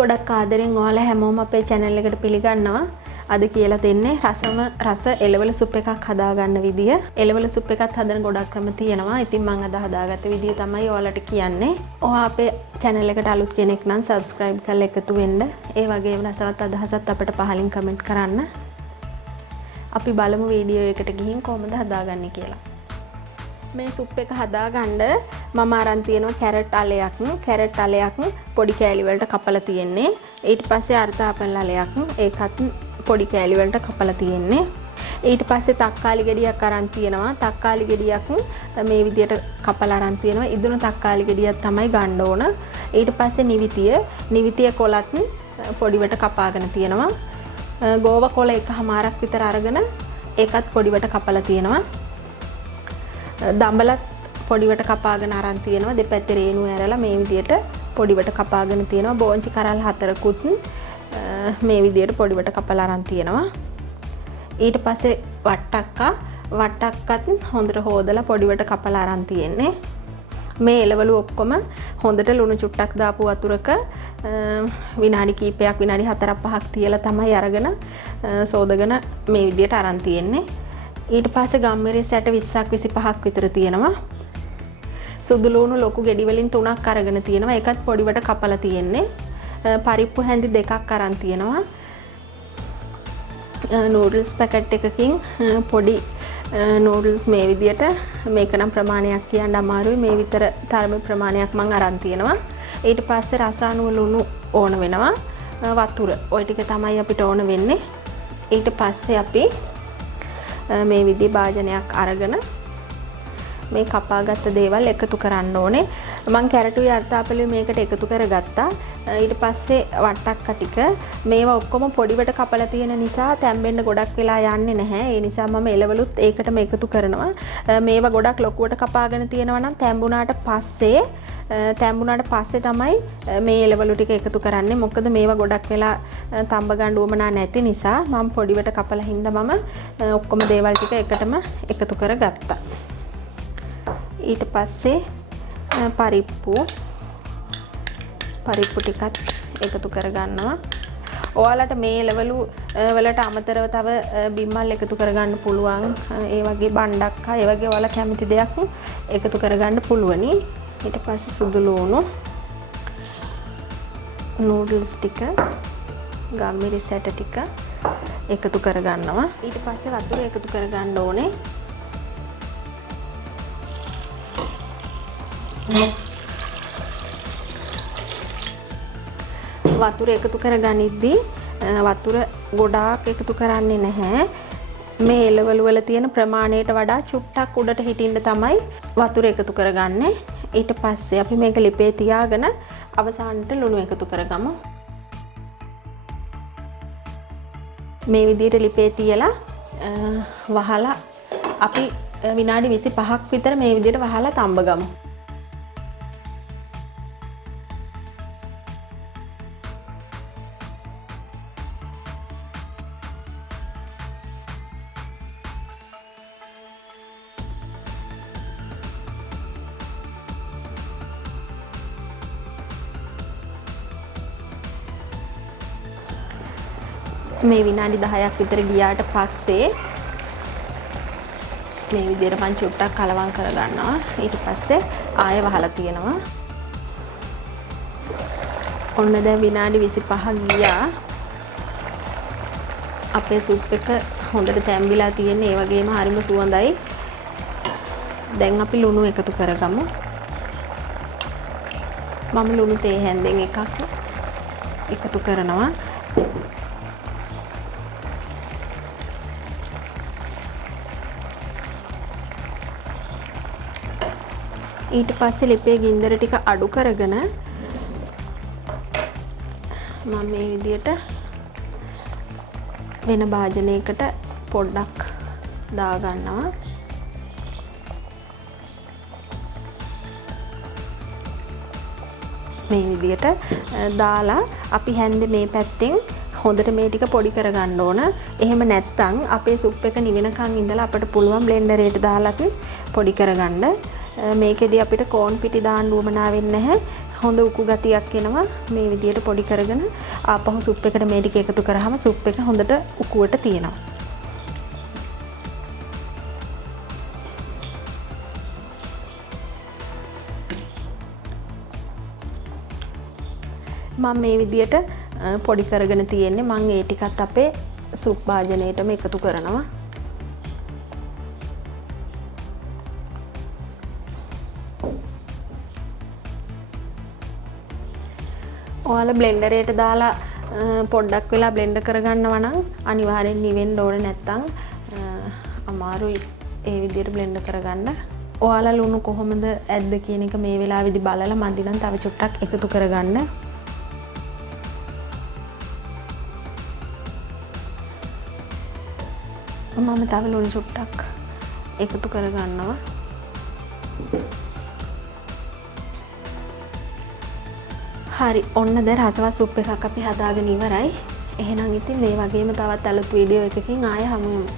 ගොඩක් ආදරෙන් ඔයාලා හැමෝම අපේ channel එකට පිළිගන්නවා. අද කියලා දෙන්නේ රස එළවල සුප් එකක් හදාගන්න විදිය. එළවල සුප් එකත් හදන ගොඩක් ක්‍රම තියෙනවා. ඉතින් මම අද හදාගත්ත විදිය තමයි ඔයාලට කියන්නේ. ඔයා අපේ channel එකට අලුත් කෙනෙක් නම් subscribe කරලා එකතු වෙන්න. ඒ වගේම රසවත් අදහසත් අපිට පහලින් comment කරන්න. අපි බලමු වීඩියෝ එකට ගිහින් කොහොමද හදාගන්නේ කියලා. මේ සුප් එක හදාගන්න මම අරන් තියෙනවා කැරට් අලයක් පොඩි කෑලි වලට කපලා තියෙන්නේ. ඊට පස්සේ අර්ධාපල් අලයක් ඒකත් පොඩි කෑලි වලට කපලා තියෙන්නේ. ඊට පස්සේ තක්කාලි ගෙඩියක් අරන් තියෙනවා. තක්කාලි ගෙඩියක් මේ විදියට කපලා අරන් තියෙනවා. ඉදුණු තක්කාලි ගෙඩියක් තමයි ගන්න ඕන. ඊට පස්සේ නිවිතිය කොලත් පොඩිවට කපාගෙන තියෙනවා. ගෝව කොළ එකමාරක් විතර අරගෙන ඒකත් පොඩිවට කපලා තියෙනවා. දඹලත් පොඩිවට කපාගෙන අරන් තියෙනවා. දෙපැත්තේ රේණු ඇරලා මේ විදියට පොඩිවට කපාගෙන තියෙනවා. බෝංචි කරල් 4කුත් මේ විදියට පොඩිවට කපලා අරන් තියෙනවා. ඊට පස්සේ වට්ටක්කත් හොඳට හොදලා පොඩිවට කපලා අරන් තියෙන්නේ. මේ එළවලු ඔක්කොම හොඳට ලුණු චුට්ටක් දාපු වතුරක විනාඩි කිහිපයක් විනාඩි 4-5ක් තියලා තමයි අරගෙන සෝදගෙන මේ විදියට අරන් තියෙන්නේ. ඊට පස්සේ ගම්මිරිස් ඇට 20ක් 25ක් විතර තියෙනවා. සුදු ලුණු ලොකු ගෙඩි වලින් 3ක් අරගෙන තියෙනවා. ඒකත් පොඩිවට කපලා තියෙන්නේ. පරිප්පු හැඳි 2ක් අරන් තියෙනවා. නූඩල්ස් පැකට් එකකින් පොඩි නූඩල්ස් මේ විදියට මේක නම් ප්‍රමාණයක් කියන්න අමාරුයි. මේ විතර තරම ප්‍රමාණයක් මම අරන් තියෙනවා. ඊට පස්සේ රසායනික ලුණු ඕන වෙනවා. වතුර ওই ටික තමයි අපිට ඕන වෙන්නේ. ඊට පස්සේ අපි මේ විදිහේ භාජනයක් අරගෙන මේ කපාගත්ත දේවල් එකතු කරන්න ඕනේ. මම කැරටුයි අර්ධාපලුයි මේකට එකතු කරගත්තා. ඊට පස්සේ වට්ටක්ක ටික මේවා ඔක්කොම පොඩිවට කපලා තියෙන නිසා තැම්බෙන්න ගොඩක් වෙලා යන්නේ නැහැ. ඒ නිසා මම එළවලුත් ඒකටම එකතු කරනවා. මේවා ගොඩක් ලොකුවට කපාගෙන තියෙනවා නම් තැම්බුණාට පස්සේ තමයි මේ එළවලු ටික එකතු කරන්නේ. මොකද මේවා ගොඩක් වෙලා තඹ ගන්න උවමනා නැති නිසා මම පොඩිවට කපලා හින්දා මම ඔක්කොම දේවල් ටික එකටම එකතු කරගත්තා. ඊට පස්සේ පරිප්පු ටිකත් එකතු කරගන්නවා. ඔයාලට මේ එළවලු වලට අමතරව තව බිම්මල් එකතු කරගන්න පුළුවන්. ඒ වගේ බණ්ඩක්කා ඒ වගේ ඔයාලා කැමති දෙයක් එකතු කරගන්න පුළුවනි. ඊට පස්සේ සුදු ලුණු නූඩල්ස් ටික ගම්මිරිස් ඇට ටික එකතු කරගන්නවා. ඊට පස්සේ වතුර එකතු කරගන්න ඕනේ. වතුර එකතු කරගනිද්දී වතුර ගොඩාක් එකතු කරන්නේ නැහැ. මේ එළවලු වල තියෙන ප්‍රමාණයට වඩා චුට්ටක් උඩට හිටින්න තමයි වතුර එකතු කරගන්නේ. ඊට පස්සේ අපි මේක ලිපේ තියාගෙන අවසානට ලුණු එකතු කරගමු. මේ විදිහට ලිපේ තියලා වහලා අපි විනාඩි 25ක් විතර මේ විදිහට වහලා තඹගමු. මේ විනාඩි 10ක් විතර ගියාට පස්සේ මේ විදිහට මම චුට්ටක් කලවම් කරගන්නවා. ඊට පස්සේ ආයෙ වහලා තියෙනවා. ඔන්න දැන් විනාඩි 25ක් ගියා. අපේ සුප් එක හොඳට තැම්බිලා තියෙන්නේ. ඒ වගේම හරිම සුවඳයි. දැන් අපි ලුණු එකතු කරගමු. මම ලුණු තේ හැන්දෙන් එකක් එකතු කරනවා. ඊට පස්සේ ලිපේ ගින්දර ටික අඩු කරගෙන මම මේ විදියට වෙන භාජනයකට පොඩ්ඩක් දාගන්නවා. මේ විදියට දාලා අපි හැන්දේ මේ පැත්තෙන් හොඳට මේ ටික පොඩි කරගන්න ඕන. එහෙම නැත්නම් අපේ සුප් එක නිවෙනකන් ඉඳලා අපිට පුළුවන් බ්ලෙන්ඩරේට දාලා පොඩි කරගන්න. මේකෙදී අපිට කෝන් පිටි දාන්න උවමනා වෙන්නේ නැහැ. හොඳ උකු ගතියක් එනවා. මේ විදියට පොඩි කරගෙන ආපහු සුප් එකට මේ ටික එකතු කරාම සුප් එක හොඳට උකුවට තියෙනවා. මම මේ විදියට පොඩි කරගෙන තියෙන්නේ. මම ඒ ටිකත් අපේ සුප් භාජනයේටම එකතු කරනවා. ඔයාලා බ්ලෙන්ඩරයට දාලා පොඩ්ඩක් වෙලා බ්ලෙන්ඩ් කරගන්නවා නම් අනිවාර්යෙන් නිවෙන්න ඕනේ, නැත්තම් අමාරුයි ඒ විදියට බ්ලෙන්ඩ් කරගන්න. ඔයාලා ලුණු කොහොමද ඇද්ද කියන එක මේ වෙලාවේදී බලලා මදි නම් තව චුට්ටක් එකතු කරගන්න. මම තව ලුණු චුට්ටක් එකතු කරගන්නවා. හරි, ඔන්න දැන් රසවත් සුප් එකක් අපි හදාගෙන ඉවරයි. එහෙනම් ඉතින් මේ වගේම තවත් අලුත් වීඩියෝ එකකින් ආයෙ හමු වෙමු.